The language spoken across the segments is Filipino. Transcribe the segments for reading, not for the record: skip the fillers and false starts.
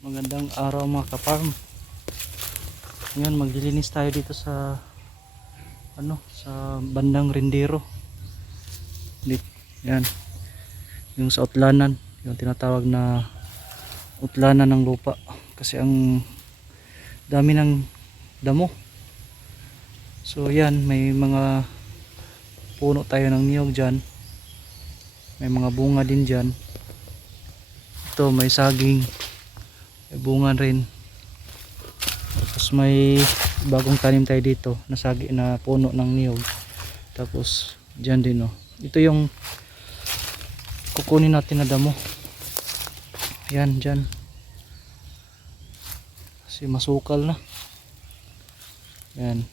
Magandang araw mga ka-farm. Ngayon maglilinis tayo dito sa sa bandang Rendero. Yan, yung sa utlanan, yung tinatawag na utlanan ng lupa kasi ang dami ng damo. So yan, may mga puno tayo ng niyog dyan, may mga bunga din dyan. Ito may saging, may bunga rin. Tapos may bagong tanim tayo dito na puno ng niyog. Tapos dyan din ito yung kukunin natin na damo. Yan dyan, kasi masukal na. Yan,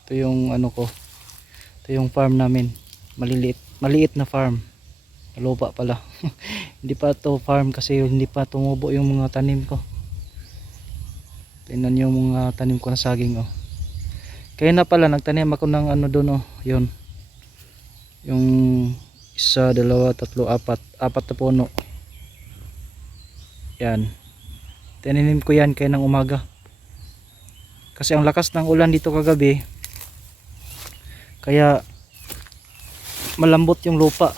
ito yung ito yung farm namin. Maliit na farm, lupa pala. Hindi pa to farm kasi hindi pa tumubo yung mga tanim ko. Tingnan yung mga tanim ko na saging kaya na pala nagtanim ako ng doon yun, yung 1, 2, 3, 4 na puno. Yan, tinanim ko yan kaya ng umaga kasi ang lakas ng ulan dito kagabi, kaya malambot yung lupa.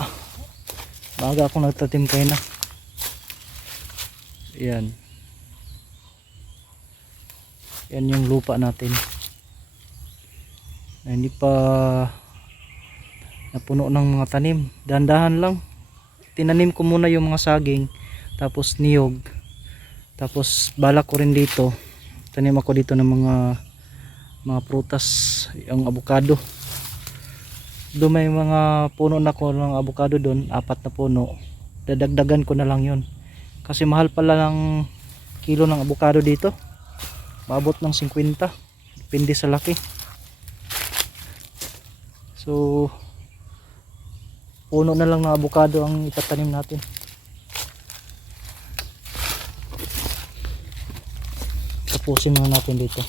Maaga akong nagtatim kayo na. Yan, yan yung lupa natin na hindi pa napuno ng mga tanim. Dahan-dahan lang. Tinanim ko muna yung mga saging, tapos niyog, tapos balak ko rin dito tanim ako dito ng mga prutas, yung avocado. Doon may mga puno na ko ng avocado doon, 4 na puno. Dadagdagan ko na lang yun kasi mahal pala ng kilo ng avocado dito, maabot ng 50, depende sa laki. So puno na lang ng avocado ang itatanim natin. Tapusin muna natin dito.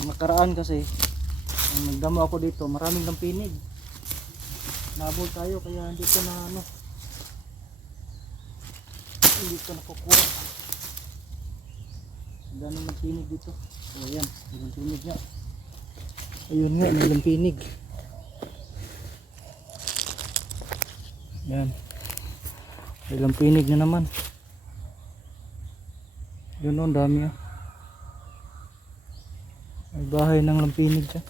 Nakaraan kasi nung nagdamo ako dito, maraming lampinig. Nabol tayo kaya hindi ko nakukuha. Ang daming lampinig dito. So ayan, may lampinig nga. Ayun nga, may lampinig. Ayan, may lampinig na naman. Yun ang dami may bahay ng lampinig dyan.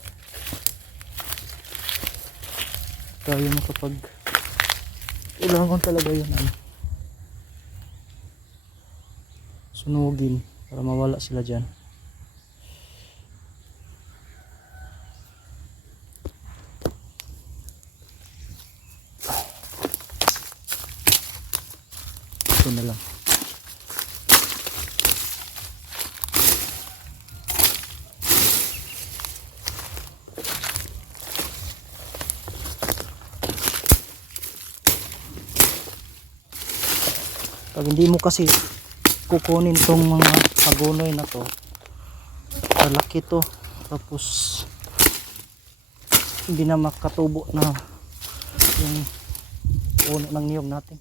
Tayo makapag kailangan talaga yun sunugin para mawala sila dyan. Ito na lang. Pag hindi mo kasi kukunin tong mga pagunoy na to, malaki to, tapos hindi na makatubo na yung puno ng niyog natin.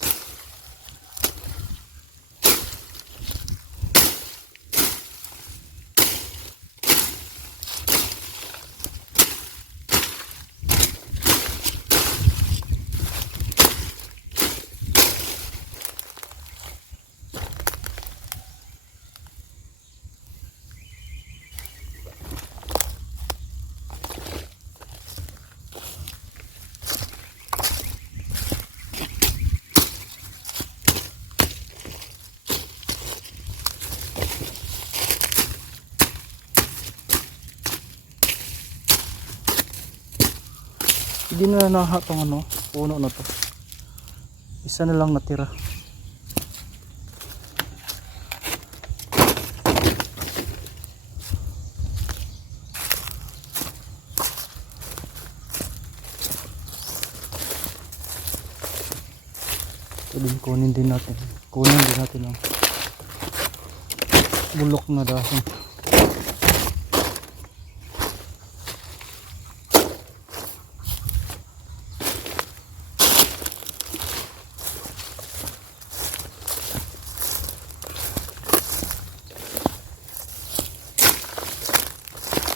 Hindi na naha tong puno na to. Isa na lang natira. ito din kunin din natin ang bulok na dahon.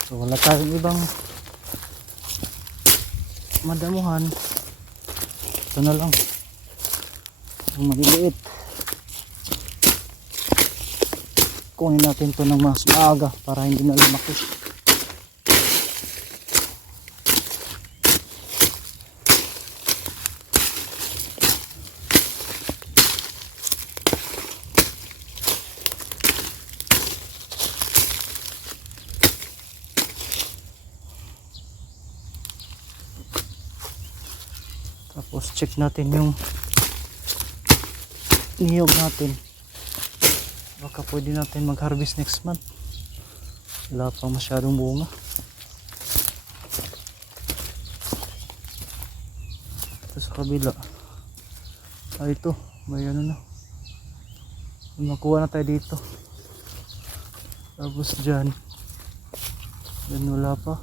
So wala tayong ibang madamuhan, ito na lang ang maliliit. Kunin natin to ng mas maaga para hindi na lumaki. Tapos check natin yung niyog natin, baka pwede natin mag harvest next month. Wala pa masyadong bunga. Ito sa kabila, ito may ano na, makuha na tayo dito. Tapos dyan wala pa.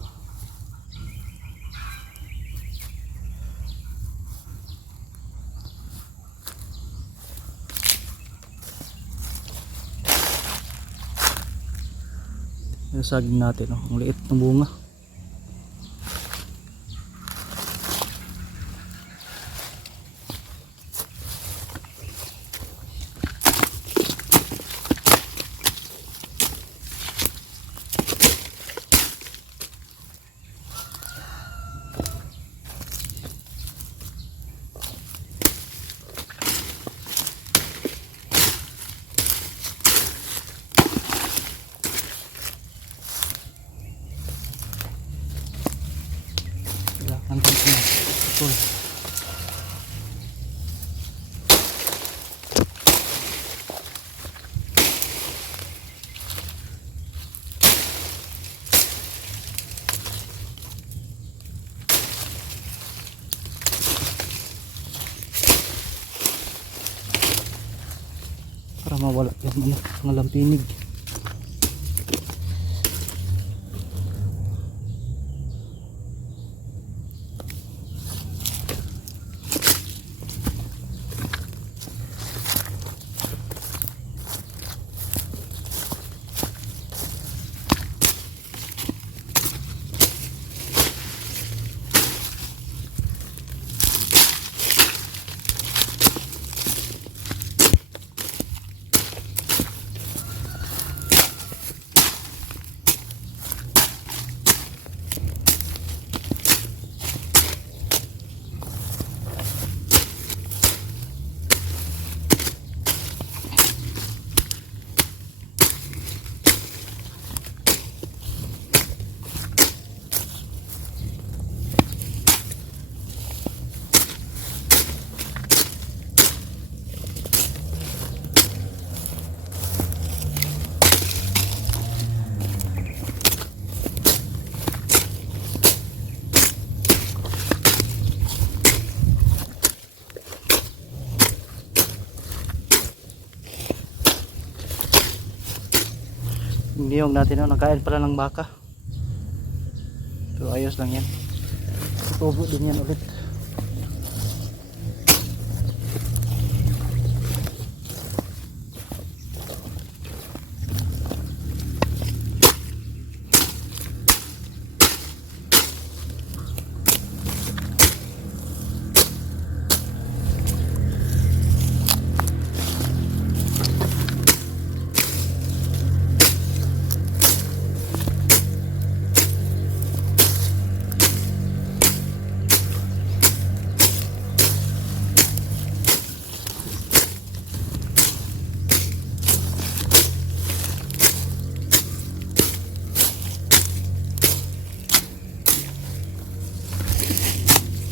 Yung saging natin, oh, ang liit ng bunga. Nandun na putol. Para mawala yung mga lampinig. Niyog natin, nakain pala ng baka, pero ayos lang yan. Tutubo din yan ulit.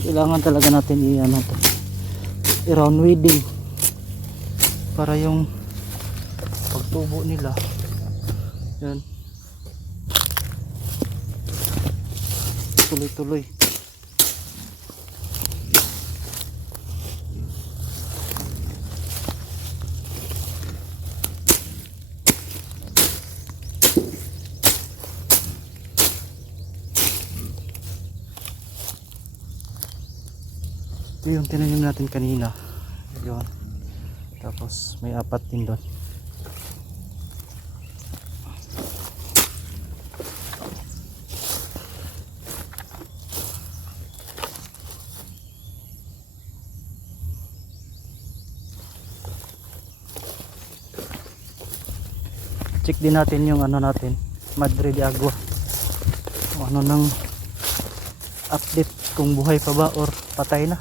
Kailangan talaga natin i-round weeding para yung pagtubo nila yan tuloy-tuloy. yung tinanim natin kanina. Yun. Tapos may apat din doon. Check din natin yung ano natin, Madre de Agua. Kung ano nang update, kung buhay pa ba or patay na.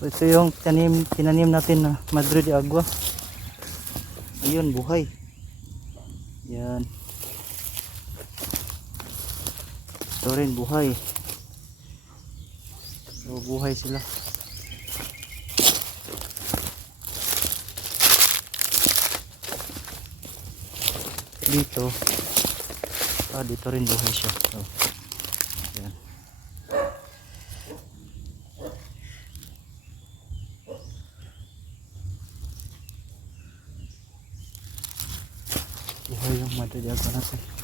So ito yung tinanim natin na Madre de Agua. Ayun, buhay. Yan. Ito rin buhay. So buhay sila. Dito dito rin buhay siya. So yan. Buhay yung Madre de Agua natin.